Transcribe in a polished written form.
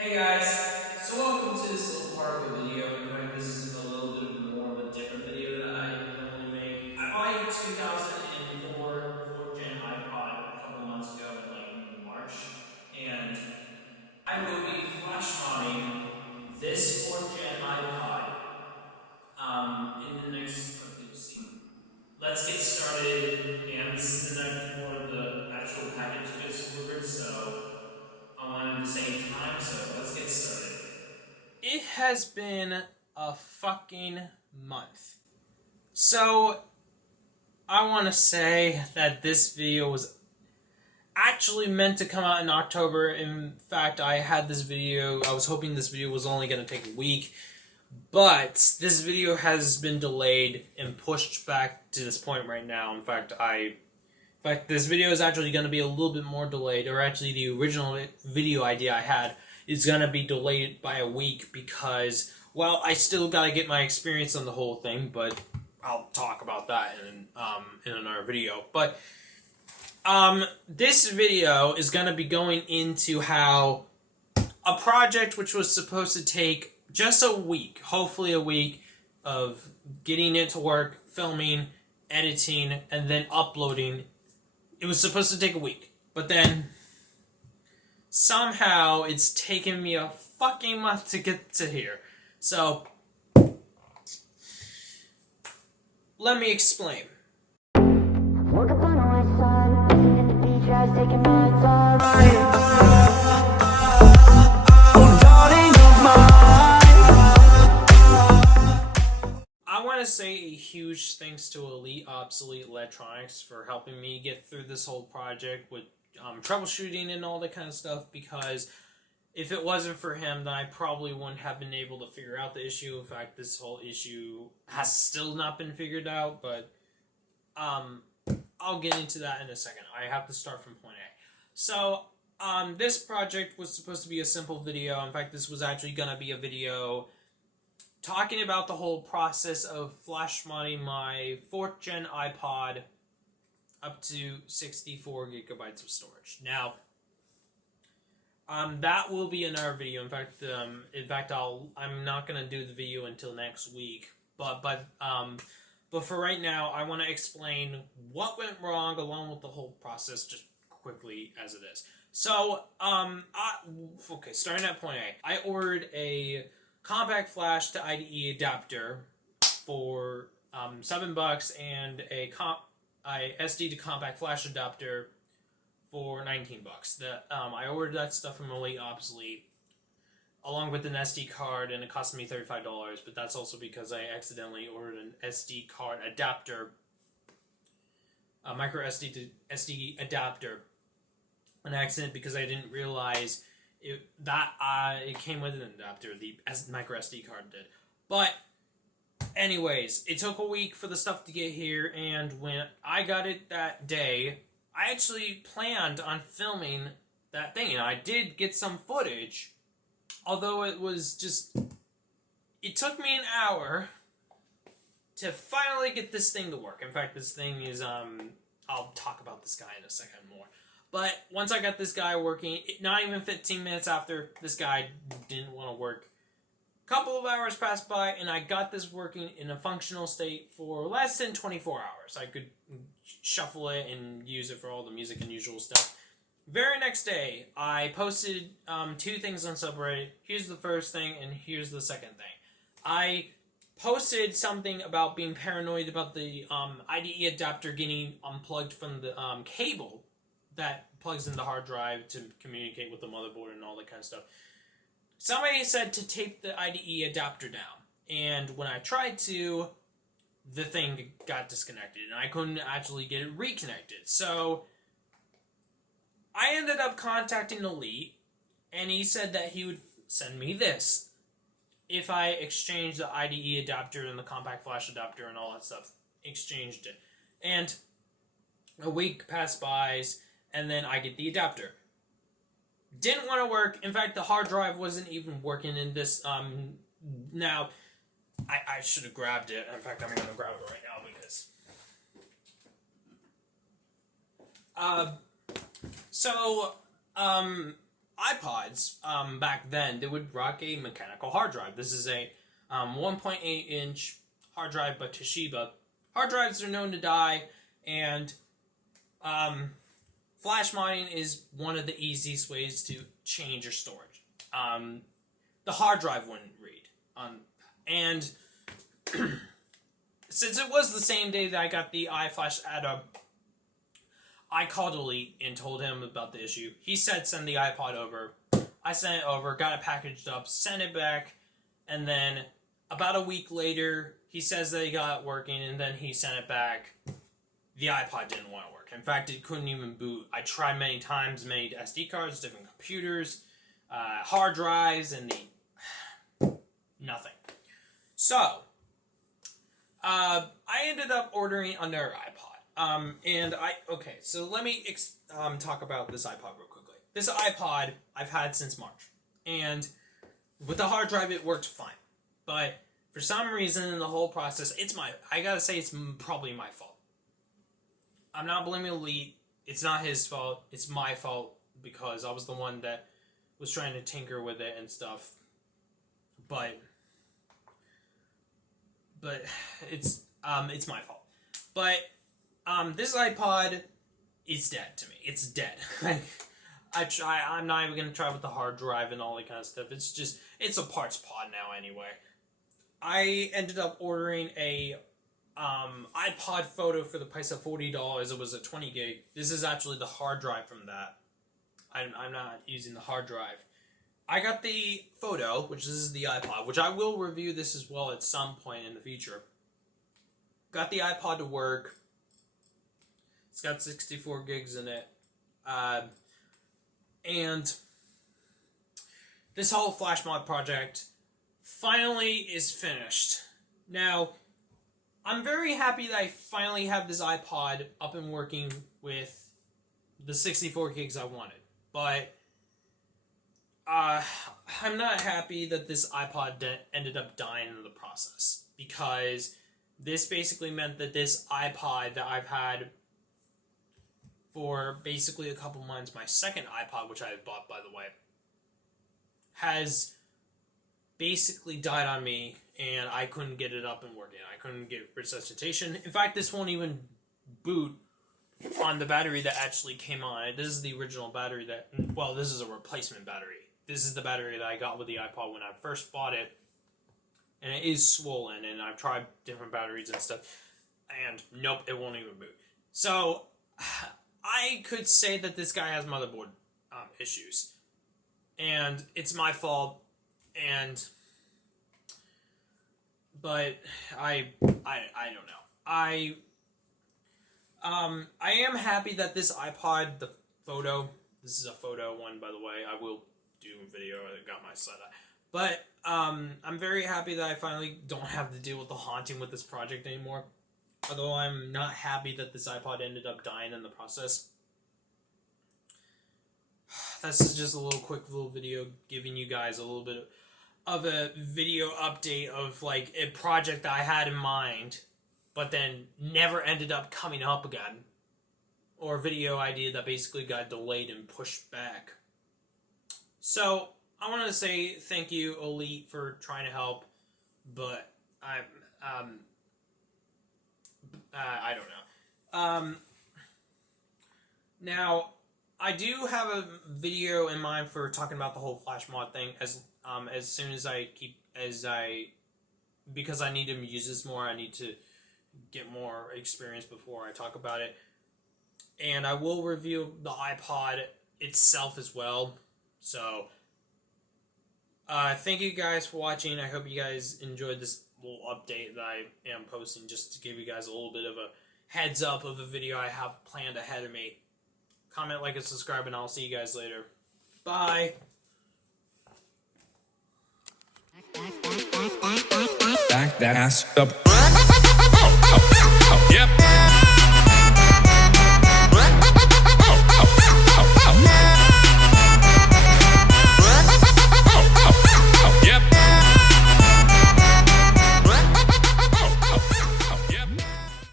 Hey guys, so welcome to this little part of the video. In fact, this is a little bit more of a different video that I normally make. I bought a 2004 4th gen iPod a couple months ago in like March, and I will be flash modding this 4th gen iPod in the next, let's see. Let's get started, and this is the night before the actual package gets delivered, so on the same time, so let's get started. It has been a fucking month. So, I want to say that this video was actually meant to come out in October. In fact, I was hoping this video was only going to take a week. But this video has been delayed and pushed back to this point right now. In fact, this video is actually going to be a little bit more delayed, or actually the original video idea I had is going to be delayed by a week because, well, I still got to get my experience on the whole thing, but I'll talk about that in another video. But this video is going to be going into how a project which was supposed to take just a week, hopefully a week, of getting it to work, filming, editing, and then uploading. It was supposed to take a week, but then somehow it's taken me a fucking month to get to here. So, let me explain. Woke up on the west side, sitting at the beach, I was taking my time. I want to say a huge thanks to Elite Obsolete Electronics for helping me get through this whole project with troubleshooting and all that kind of stuff, because if it wasn't for him, then I probably wouldn't have been able to figure out the issue. In fact, this whole issue has still not been figured out, but I'll get into that in a second. I have to start from point A. So, this project was supposed to be a simple video. In fact, this was actually going to be a video talking about the whole process of flash modding my 4th gen iPod up to 64 gigabytes of storage. Now, that will be another video. In fact, I'm not gonna do the video until next week. But for right now, I want to explain what went wrong along with the whole process, just quickly as it is. So, okay, starting at point A, I ordered a compact flash to IDE adapter for $7 and a SD to compact flash adapter for $19. I ordered that stuff from Elite Obsolete along with an SD card, and it cost me $35. But that's also because I accidentally ordered an SD card adapter, a micro SD to SD adapter, an accident because I didn't realize it came with an adapter, the micro SD card did. But anyways, it took a week for the stuff to get here, and when I got it that day, I actually planned on filming that thing, and I did get some footage, although it took me an hour to finally get this thing to work. In fact, this thing is, I'll talk about this guy in a second more. But once I got this guy working, not even 15 minutes after this guy didn't want to work, a couple of hours passed by, and I got this working in a functional state for less than 24 hours. I could shuffle it and use it for all the music and usual stuff. Very next day, I posted 2 things on subreddit. Here's the first thing, and here's the second thing. I posted something about being paranoid about the IDE adapter getting unplugged from the cable that plugs in the hard drive to communicate with the motherboard and all that kind of stuff. Somebody said to tape the IDE adapter down, and when I tried to, the thing got disconnected, and I couldn't actually get it reconnected. So I ended up contacting Elite, and he said that he would send me this if I exchanged the IDE adapter and the compact flash adapter and all that stuff. Exchanged it. And a week passed by, and then I get the adapter. Didn't want to work. In fact, the hard drive wasn't even working in this. Now, I should have grabbed it. In fact, I'm going to grab it right now because iPods, back then, they would rock a mechanical hard drive. This is a 1.8-inch hard drive by Toshiba. Hard drives are known to die, and flash modding is one of the easiest ways to change your storage. The hard drive wouldn't read. And since it was the same day that I got the iFlash add-up, I called Elite and told him about the issue. He said send the iPod over. I sent it over, got it packaged up, sent it back, and then about a week later, he says that he got it working, and then he sent it back. The iPod didn't want to work. In fact, it couldn't even boot. I tried many times, many SD cards, different computers, hard drives, and nothing. So, I ended up ordering another iPod. So let me talk about this iPod real quickly. This iPod I've had since March, and with the hard drive it worked fine. But for some reason in the whole process, I gotta say it's probably my fault. I'm not blaming Elite. It's not his fault. It's my fault because I was the one that was trying to tinker with it and stuff. But it's my fault. But this iPod is dead to me. It's dead. I'm not even gonna try with the hard drive and all that kind of stuff. It's a parts pod now anyway. I ended up ordering a iPod Photo for the price of $40. It was a 20 gig. This is actually the hard drive from that. I'm not using the hard drive. I got the Photo, which is the iPod, which I will review this as well at some point in the future. Got the iPod to work. It's got 64 gigs in it. And this whole flash mod project finally is finished. Now, I'm very happy that I finally have this iPod up and working with the 64 gigs I wanted. But I'm not happy that this iPod ended up dying in the process, because this basically meant that this iPod that I've had for basically a couple months, my second iPod, which I had bought, by the way, has basically died on me, and I couldn't get it up and working. I couldn't get resuscitation. In fact, this won't even boot on the battery that actually came on. This is the original battery this is a replacement battery. This is the battery that I got with the iPod when I first bought it, and it is swollen, and I've tried different batteries and stuff, and nope, it won't even boot. So, I could say that this guy has motherboard issues, and it's my fault, but I don't know. I am happy that this iPod, the Photo, this is a Photo one, by the way. I will do a video. I got my setup. But I'm very happy that I finally don't have to deal with the haunting with this project anymore. Although I'm not happy that this iPod ended up dying in the process. This is just a quick little video giving you guys a little bit of a video update of like a project that I had in mind, but then never ended up coming up again. Or a video idea that basically got delayed and pushed back. So, I want to say thank you, Elite, for trying to help, but I don't know. Now, I do have a video in mind for talking about the whole flash mod thing as soon as because I need to use this more. I need to get more experience before I talk about it. And I will review the iPod itself as well. So, thank you guys for watching. I hope you guys enjoyed this little update that I am posting, just to give you guys a little bit of a heads up of a video I have planned ahead of me. Comment, like, and subscribe, and I'll see you guys later. Bye! Back that ass up. Oh, oh, oh, yep.